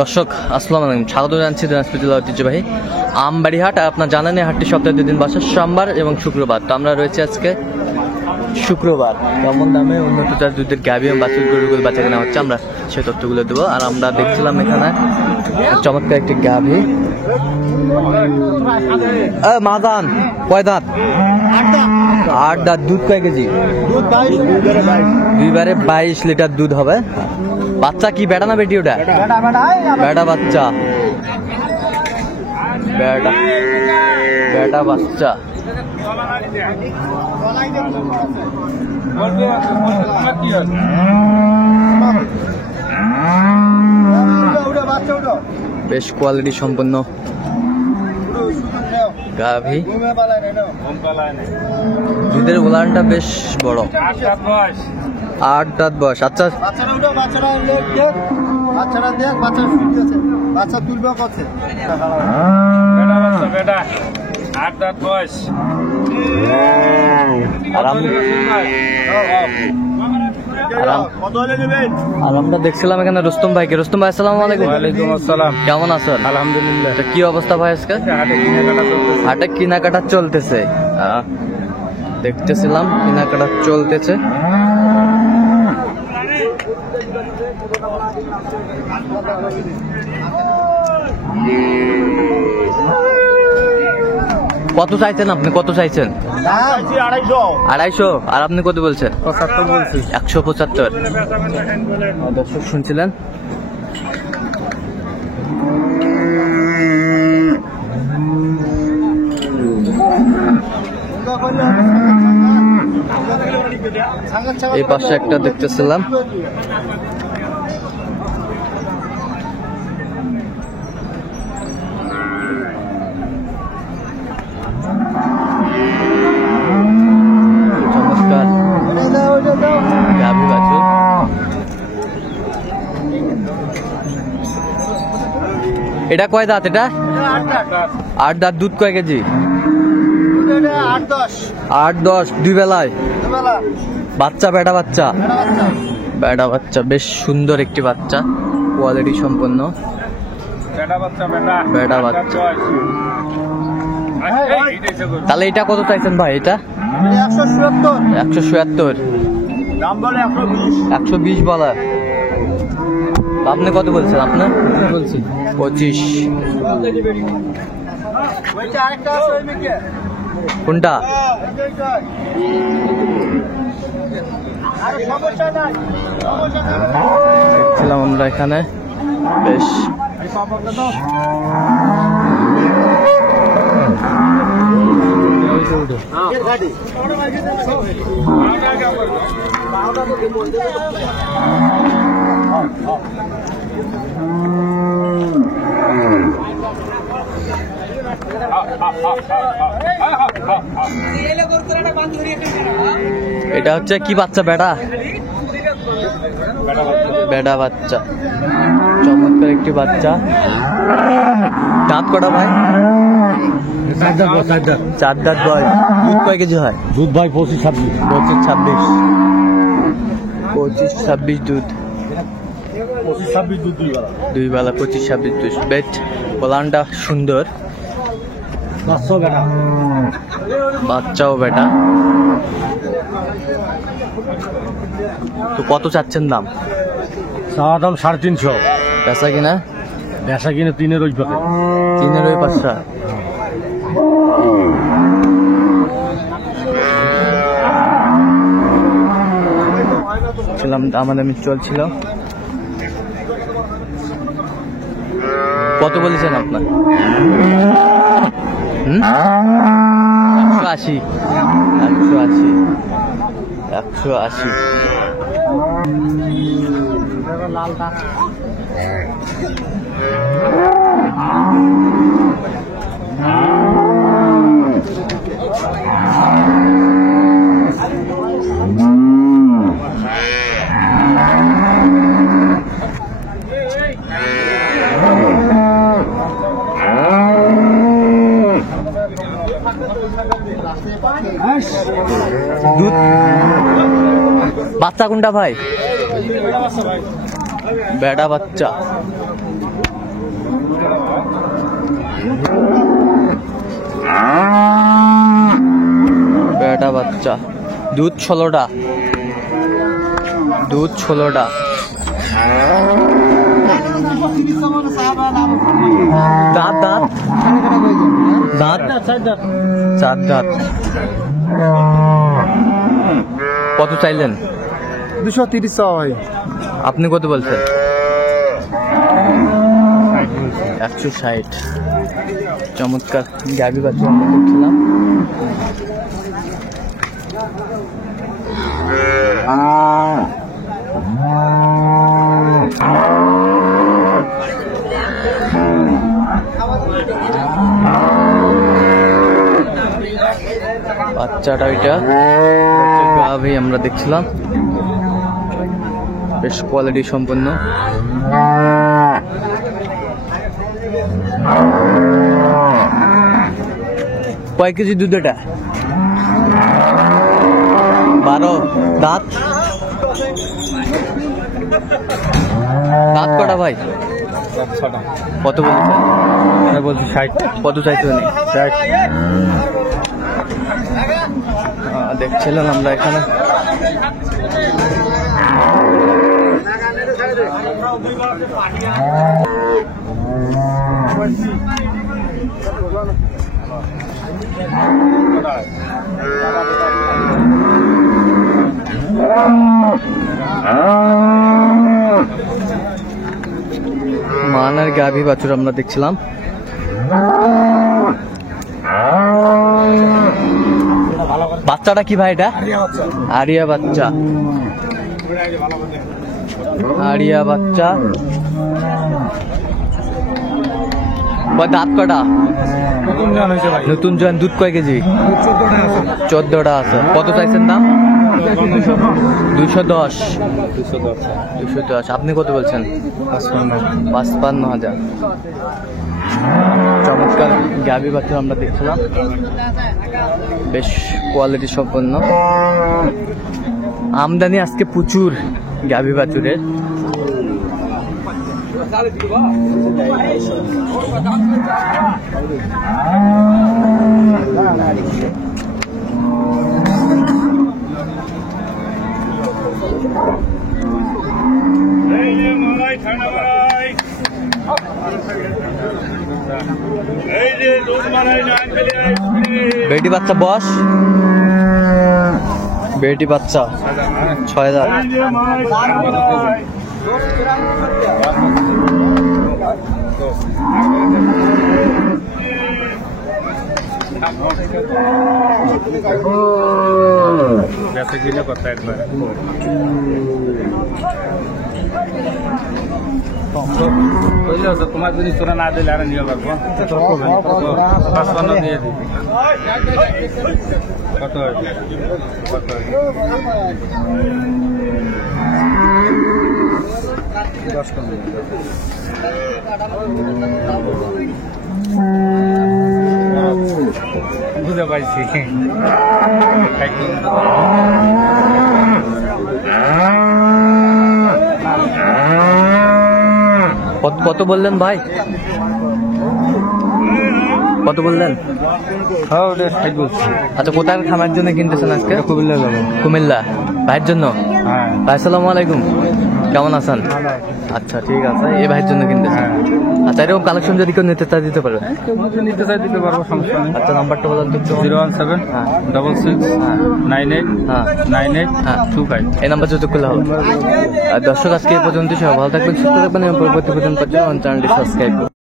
দর্শক আসসালামু আলাইকুম, স্বাগত জানাচ্ছি দিনাজপুর জেলা ঐতিহ্যবাহী আমবাড়ি হাট। আপনার জানেন এই হাটটি সপ্তাহে 2 দিন বসে, সোমবার এবং শুক্রবার। তো আমরা রয়েছে আজকে শুক্রবার। কেমন দামে উন্নত জাত দুধের গাভী এবং বাছুর গরুগুলো বাচ্চা কেনা হচ্ছে, আমরা সেই তথ্যগুলো দেবো। আর আমরা দেখছিলাম এখানে চমৎকার একটি গাভী। মাদান কয় দাঁত? 8 দাঁত। দুধ কয় কেজি? 2 লিটার দুধ হবে। বাচ্চা কি বেটা না বেটি? ওটা বেটা বাচ্চা, বেটা বাচ্চা। বেশ কোয়ালিটি সম্পন্ন গাভী। দুধের উলানটা বেশ বড়। 8 দাঁত বয়স। আচ্ছা আর আমরা দেখছিলাম এখানে রুস্তম ভাইকে। রুস্তম ভাই আসসালামু আলাইকুম। ওয়ালাইকুম আসসালাম। কেমন আছেন? আলহামদুলিল্লাহ। কি অবস্থা ভাই আজকে? হাটে কেনাকাটা চলতেছে। দেখতেছিলাম কেনাকাটা চলতেছে। কত চাইছেন আপনি? কত চাইছেন? 250। আর আপনি কত বলছেন? 75 বলছি। 175। দর্শক শুনছিলেন। এই পাশে একটা দেখতেছিলাম। চমৎকার গাভী বাছুর। এটা কয় দাঁত? এটা 8 দাঁত। দুধ কয় কেজি? 8-10। 2 বেলায় বাচ্চা? বেটা বাচ্চা? বেটা বাচ্চা। বেশ সুন্দর একটি বাচ্চা, কোয়ালিটি সম্পন্ন বেটা বাচ্চা। তাহলে এটা কত চাইছেন ভাই? এটা 177। 120 বলা। আপনি কত বলছেন? আপনার বলছি 25। কোনটা? দেখছিলাম আমরা এখানে বেশ এটা হচ্ছে কি বাচ্চা? বেটা বেটা বাচ্চা। চমৎকার একটি বাচ্চা। দাঁত কটা ভাই? 4 দাঁত বয়স। দুধ কয় কেজি হয়? দুধ ভাই 25-26। 25-26 দুধ। 25-26 দুধ 2 বেলা। 25-26 দুধ। বেশ পোলানটা সুন্দর। বাচ্চাও বেটা। তো কত চাচ্ছেন দাম? চাওয়া দাম 350। বেচা কিনা? বেচা কিনে 3-এর ওই পাকে। 3-এর ওই পাশটা। দামাদামি চলছিল। কত বলেছেন আপনার? 180। 180। লালটা বাচ্চা কোনটা ভাই? বেটা বাচ্চা। বেটা বাচ্চা, দুধ 16টা, দুধ 16টা। দাঁত দাঁত দাঁত 4 দাঁত। কত চাইলেন? 230 ভাই। আপনি কত বলছেন? 160। চমৎকার গাভী বাচ্চা আমরা দেখছিলাম। বাচ্চাটা ওইটা গাভী আমরা দেখছিলাম, বেশ কোয়ালিটি সম্পন্ন। কয় কেজি দুধ এটা? 12। দাঁত দাঁত কটা ভাই? কত বলছেন? বলছি 60। কত চাইতে উনি? দেখছিলাম আমরা এখানে। মানের গাভী বাছুর আমরা দেখছিলাম। বাচ্চাটা কি ভাই? এটা আরিয়া বাচ্চা। আরিয়া বাচ্চা। দাঁত কটা? নতুন জয়েন। দুধ কয় কেজি? 14টা আছে। কত চাইছেন দাম? 210। আপনি কত বলছেন? 55,000। চমৎকার গাভী বাছুর আমরা দেখছিলাম, বেশ কোয়ালিটি সম্পন্ন। আমদানি আজকে প্রচুর গাভী বাছুরের। বেটি বাচ্চা বস, বেটি বাচ্চা 6000। তোমার যদি তোরা না দিলে আর নিয়ে লাগবো 55 দিয়ে দিবি। কত বুঝতে পারছি। কত বললেন ভাই? কত বললেন? আচ্ছা, কোথায় খামার জন্য কিনতেছেন আজকে? কুমিল্লা যাবেন। কুমিল্লা ভাইয়ের জন্য? হ্যাঁ ভাই আসসালামু আলাইকুম, কেমন আছেন? আচ্ছা ঠিক আছে, এই ভাইয়ের জন্য কিনতেছেন। আচ্ছা, এরকম কালেকশন যদি কেউ নিতে চায় দিতে পারবে? নিতে চাই দিতে পারবো, সমস্যা নেই। আচ্ছা, নাম্বারটা বলেন তো। 01766989825। এই নাম্বার যোগাযোগ করলে হবে। আর দর্শক, আজকে এই পর্যন্ত সবাই ভালো থাকবেন, সুস্থ থাকবেন এবং পরবর্তী পর্যন্ত চ্যানেলটি সাবস্ক্রাইব করুন।